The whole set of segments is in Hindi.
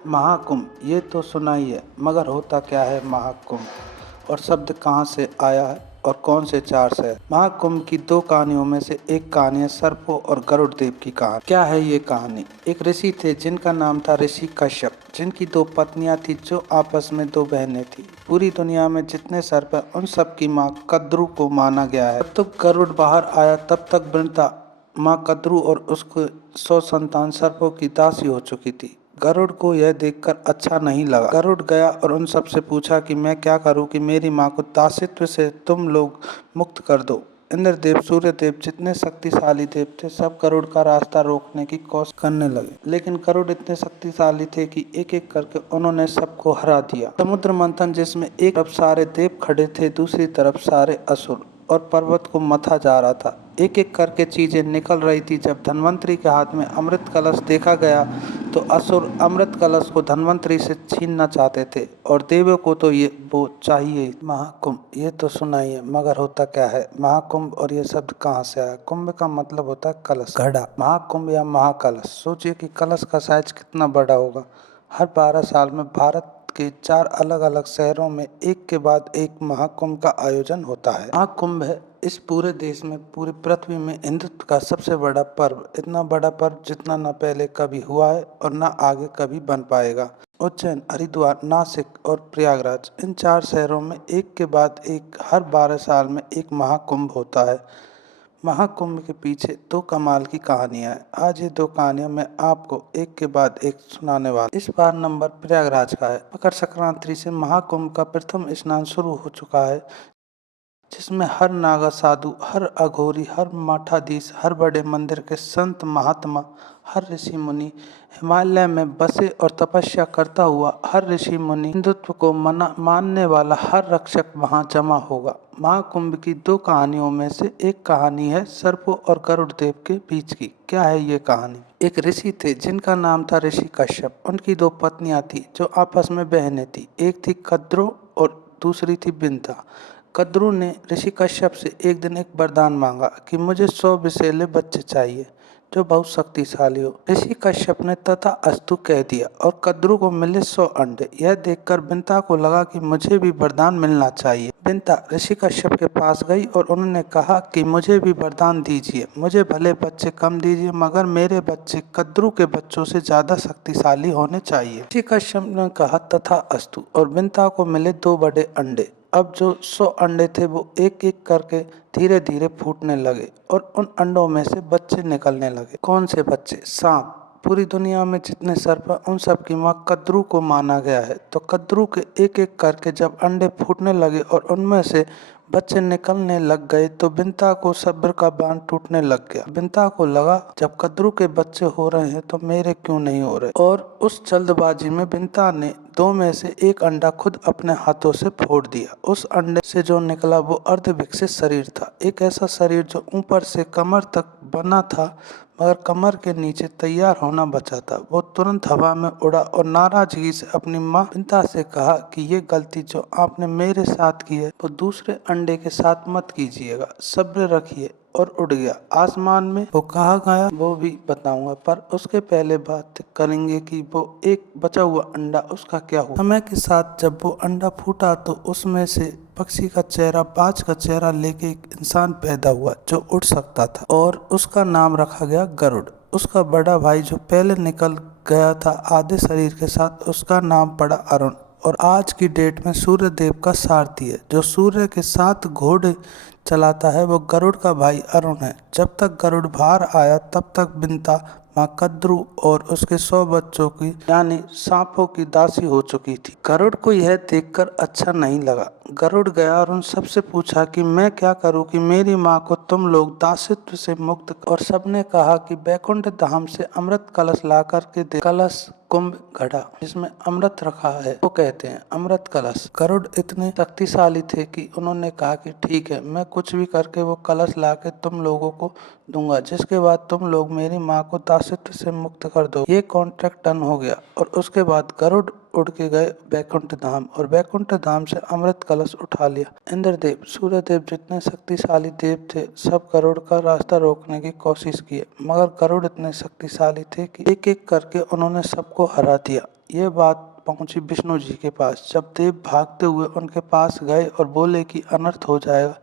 महाकुंभ ये तो सुना ही है, मगर होता क्या है महाकुंभ, और शब्द कहाँ से आया है और कौन से चार से है। महाकुंभ की दो कहानियों में से एक कहानी है सर्पों और गरुड़ देव की कहानी। क्या है ये कहानी? एक ऋषि थे जिनका नाम था ऋषि कश्यप, जिनकी दो पत्नियां थी जो आपस में दो बहनें थी। पूरी दुनिया में जितने सर्प है उन सब की माँ कद्रू को माना गया है। जब तक गरुड़ बाहर आया तब तक वृंदा माँ कद्रू और उसके 100 संतान सर्पों की दासी हो चुकी थी। गरुड़ को यह देखकर अच्छा नहीं लगा। गरुड़ गया और उन सब से पूछा कि मैं क्या करूं कि मेरी माँ को दासित्व से तुम लोग मुक्त कर दो। इंद्रदेव, सूर्यदेव जितने शक्तिशाली देव थे सब गरुड़ का रास्ता रोकने की कोशिश करने लगे, लेकिन गरुड़ इतने शक्तिशाली थे कि एक एक करके उन्होंने सबको हरा दिया। समुद्र मंथन जिसमें एक तरफ सारे देव खड़े थे, दूसरी तरफ सारे असुर, और पर्वत को मथा जा रहा था। एक एक करके चीजें निकल रही थी। जब धन्वंतरी के हाथ में अमृत कलश देखा गया तो असुर अमृत कलश को धन्वंतरी से छीनना चाहते थे, और देवों को तो ये वो चाहिए। महाकुंभ ये तो सुना ही है, मगर होता क्या है महाकुंभ, और ये शब्द कहाँ से आया? कुंभ का मतलब होता है कलश, घड़ा। महाकुंभ या महाकलश, सोचिए कि कलश का साइज कितना बड़ा होगा। हर 12 साल में भारत के 4 अलग अलग शहरों में एक के बाद एक महाकुंभ का आयोजन होता है। महाकुंभ है इस पूरे देश में, पूरी पृथ्वी में हिंदुत्व का सबसे बड़ा पर्व। इतना बड़ा पर्व जितना न पहले कभी हुआ है और न आगे कभी बन पाएगा। उज्जैन, हरिद्वार, नासिक और प्रयागराज, इन 4 शहरों में एक के बाद एक हर 12 साल में एक महाकुंभ होता है। महाकुंभ के पीछे 2 कमाल की कहानियां हैं। आज ये 2 कहानियां मैं आपको एक के बाद एक सुनाने वाला। इस बार नंबर प्रयागराज का है। मकर संक्रांति से महाकुंभ का प्रथम स्नान शुरू हो चुका है, जिसमें हर नागा साधु, हर अघोरी, हर मठाधीश, हर बड़े मंदिर के संत महात्मा, हर ऋषि मुनि, हिमालय में बसे और तपस्या करता हुआ हर ऋषि मुनि, हिंदुत्व को मानने वाला हर रक्षक वहां जमा होगा। महाकुंभ की 2 कहानियों में से एक कहानी है सर्पों और गरुड़ देव के बीच की। क्या है ये कहानी? एक ऋषि थे जिनका नाम था ऋषि कश्यप। उनकी 2 पत्नियां थी जो आपस में बहनें थी। एक थी कद्रू और दूसरी थी बिंता। कद्रू ने ऋषि कश्यप से एक दिन एक वरदान मांगा कि मुझे 100 विषैले बच्चे चाहिए जो बहुत शक्तिशाली हो। ऋषि कश्यप ने तथा अस्तु कह दिया और कद्रू को मिले 100 अंडे। यह देखकर बिंता को लगा कि मुझे भी वरदान मिलना चाहिए। बिंता ऋषि कश्यप के पास गई और उन्होंने कहा कि मुझे भी वरदान दीजिए। मुझे भले बच्चे कम दीजिए, मगर मेरे बच्चे कद्रू के बच्चों से ज्यादा शक्तिशाली होने चाहिए। ऋषि कश्यप ने कहा तथा अस्तु, और बिंता को मिले 2 बड़े अंडे। अब जो 100 अंडे थे वो एक एक करके धीरे धीरे फूटने लगे और उन अंडों में से बच्चे निकलने लगे। कौन से बच्चे? सांप। पूरी दुनिया में जितने सर्प हैं उन सब की माँ कद्रू को माना गया है। तो कद्रू के एक एक करके जब अंडे फूटने लगे और उनमें से बच्चे निकलने लग गए तो बिंता को सब्र का बांध टूटने लग गया। बिंता को लगा जब कद्रू के बच्चे हो रहे हैं तो मेरे क्यों नहीं हो रहे, और उस जल्दबाजी में बिंता ने 2 में से एक अंडा खुद अपने हाथों से फोड़ दिया। उस अंडे से जो निकला वो अर्धविकसित शरीर था। एक ऐसा शरीर जो ऊपर से कमर तक बना था मगर कमर के नीचे तैयार होना बचा था। वो तुरंत हवा में उड़ा और नाराजगी से अपनी माँ बिंता से कहा कि ये गलती जो आपने मेरे साथ की है वो दूसरे अंडे के साथ मत कीजिएगा, सब्र रखिए। और उड़ गया आसमान में। वो कहाँ गया वो भी बताऊंगा, पर उसके पहले बात करेंगे कि वो एक बचा हुआ अंडा उसका क्या हुआ। समय के साथ जब वो अंडा फूटा तो उसमें से पक्षी का चेहरा, बाज का चेहरा लेके एक इंसान पैदा हुआ जो उड़ सकता था, और उसका नाम रखा गया गरुड़। उसका बड़ा भाई जो पहले निकल गया था आधे शरीर के साथ, उसका नाम पड़ा अरुण। और आज की डेट में सूर्य देव का सारथी है जो सूर्य के 7 घोड़े चलाता है, वो गरुड़ का भाई अरुण है। जब तक गरुड़ बाहर आया तब तक बिंता माँ कद्रू और उसके 100 बच्चों की यानी सांपों की दासी हो चुकी थी। गरुड़ को यह देखकर अच्छा नहीं लगा। गरुड़ गया और उन सबसे पूछा कि मैं क्या करूं कि मेरी माँ को तुम लोग दासित्व से मुक्त। और सबने कहा कि बैकुंठ धाम से अमृत कलश ला करके दे। कलश कुंभ घड़ा जिसमें अमृत रखा है वो कहते हैं अमृत कलश। गरुड़ इतने शक्तिशाली थे कि उन्होंने कहा कि ठीक है, मैं कुछ भी करके वो कलश ला के तुम लोगों को दूंगा, जिसके बाद तुम लोग मेरी माँ को दासित्व से मुक्त कर दो। ये कॉन्ट्रैक्ट डन हो गया और उसके बाद गरुड़ उड़ के गए बैकुंठ धाम और बैकुंठ धाम से अमृत कलश उठा लिया। इंद्रदेव, सूर्यदेव जितने शक्तिशाली देव थे, सब गरुड़ का रास्ता रोकने की कोशिश किए, मगर गरुड़ इतने शक्तिशाली थे कि एक एक करके उन्होंने सबको हरा दिया। ये बात पहुंची विष्णु जी के पास। जब देव भागते हुए उनके पास गए और बोले कि अनर्थ हो जाएगा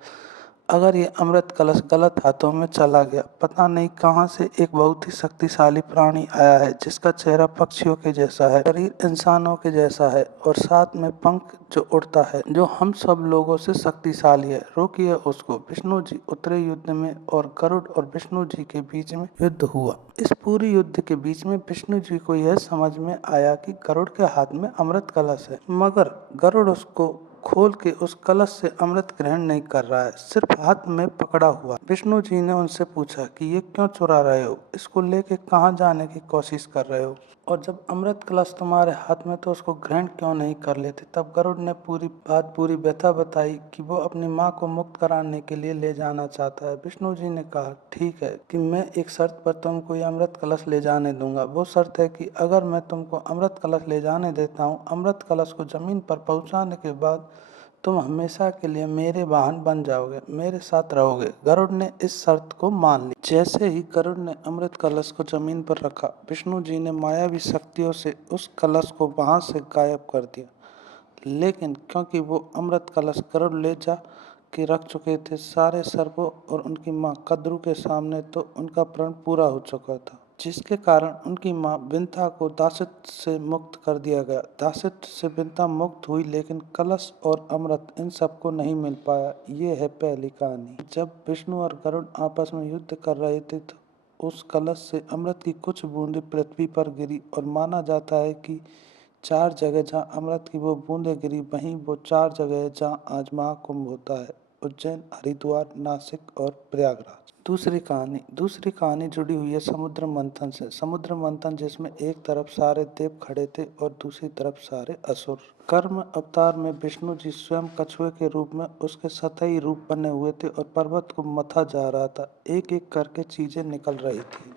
अगर ये अमृत कलश गलत हाथों में चला गया। पता नहीं कहां से एक बहुत ही शक्तिशाली प्राणी आया है जिसका चेहरा पक्षियों के जैसा है, शरीर इंसानों के जैसा है और साथ में पंख जो उड़ता है, जो हम सब लोगों से शक्तिशाली है। रोकिए उसको। विष्णु जी उतरे युद्ध में और गरुड़ और विष्णु जी के बीच में युद्ध हुआ। इस पूरी युद्ध के बीच में विष्णु जी को यह समझ में आया कि गरुड़ के हाथ में अमृत कलश है, मगर गरुड़ उसको खोल के उस कलश से अमृत ग्रहण नहीं कर रहा है, सिर्फ हाथ में पकड़ा हुआ। विष्णु जी ने उनसे पूछा कि ये क्यों चुरा रहे हो, इसको लेके कहाँ जाने की कोशिश कर रहे हो, और जब अमृत कलश तुम्हारे हाथ में तो उसको ग्रहण क्यों नहीं कर लेते। तब गरुड़ ने पूरी व्यथा बताई कि वो अपनी माँ को मुक्त कराने के लिए ले जाना चाहता है। विष्णु जी ने कहा ठीक है कि मैं एक शर्त पर तुमको ये अमृत कलश ले जाने दूंगा। वो शर्त है कि अगर मैं तुमको अमृत कलश ले जाने देता हूँ, अमृत कलश को जमीन पर पहुँचाने के बाद तुम हमेशा के लिए मेरे वाहन बन जाओगे, मेरे साथ रहोगे। गरुड़ ने इस शर्त को मान ली। जैसे ही गरुड़ ने अमृत कलश को जमीन पर रखा, विष्णु जी ने मायावी शक्तियों से उस कलश को वहां से गायब कर दिया। लेकिन क्योंकि वो अमृत कलश गरुड़ ले जा के रख चुके थे सारे सर्पों और उनकी माँ कद्रू के सामने, तो उनका प्रण पूरा हो चुका था, जिसके कारण उनकी माँ विंता को दासित्व से मुक्त कर दिया गया। दासित्व से विंता मुक्त हुई, लेकिन कलश और अमृत इन सबको नहीं मिल पाया। ये है पहली कहानी। जब विष्णु और गरुड़ आपस में युद्ध कर रहे थे तो उस कलश से अमृत की कुछ बूंदें पृथ्वी पर गिरी और माना जाता है कि 4 जगह जहाँ अमृत की वो बूंदें गिरी, वहीं वो 4 जगह है जहाँ आज महाकुंभ होता है: उज्जैन, हरिद्वार, नासिक और प्रयागराज। दूसरी कहानी जुड़ी हुई है समुद्र मंथन से। समुद्र मंथन जिसमें एक तरफ सारे देव खड़े थे और दूसरी तरफ सारे असुर। कर्म अवतार में विष्णु जी स्वयं कछुए के रूप में उसके सतही रूप बने हुए थे और पर्वत को मथा जा रहा था। एक एक करके चीजें निकल रही थी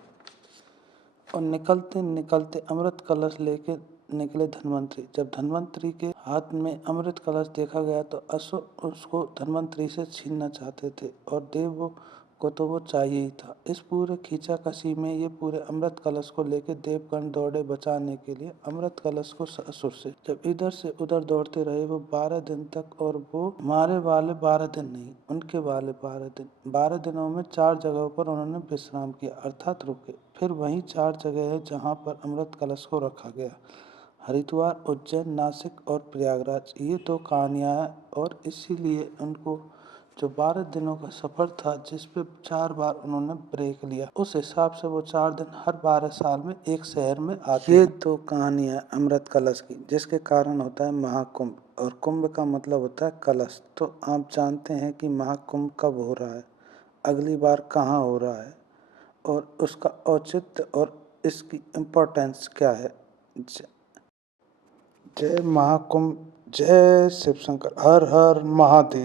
और निकलते निकलते अमृत कलश लेके निकले धन्वंतरी। जब धन्वंतरी के हाथ में अमृत कलश देखा गया तो असुर उसको धन्वंतरी से छीनना चाहते थे और देव को तो वो चाहिए ही था। इस पूरे खींचाकशी में ये पूरे अमृत कलश को लेके देवगण दौड़े बचाने के लिए अमृत कलश को असुर से। जब इधर से उधर दौड़ते रहे वो 12 दिन तक, और वो हमारे वाले 12 दिन नहीं, उनके वाले 12 दिन। 12 दिनों में 4 जगहों पर उन्होंने विश्राम किया, अर्थात रुके। फिर वहीं 4 जगह है जहाँ पर अमृत कलश को रखा गया: हरिद्वार, उज्जैन, नासिक और प्रयागराज। ये 2 कहानियाँ हैं और इसीलिए उनको जो 12 दिनों का सफ़र था जिस पे 4 बार उन्होंने ब्रेक लिया, उस हिसाब से वो 4 दिन हर 12 साल में एक शहर में आते हैं। ये 2 कहानियाँ अमृत कलश की, जिसके कारण होता है महाकुंभ, और कुंभ का मतलब होता है कलश। तो आप जानते हैं कि महाकुंभ कब हो रहा है, अगली बार कहाँ हो रहा है और उसका औचित्य और इसकी इम्पोर्टेंस क्या है। जय महाकुंभ, जय शिव शंकर, हर हर महादेव।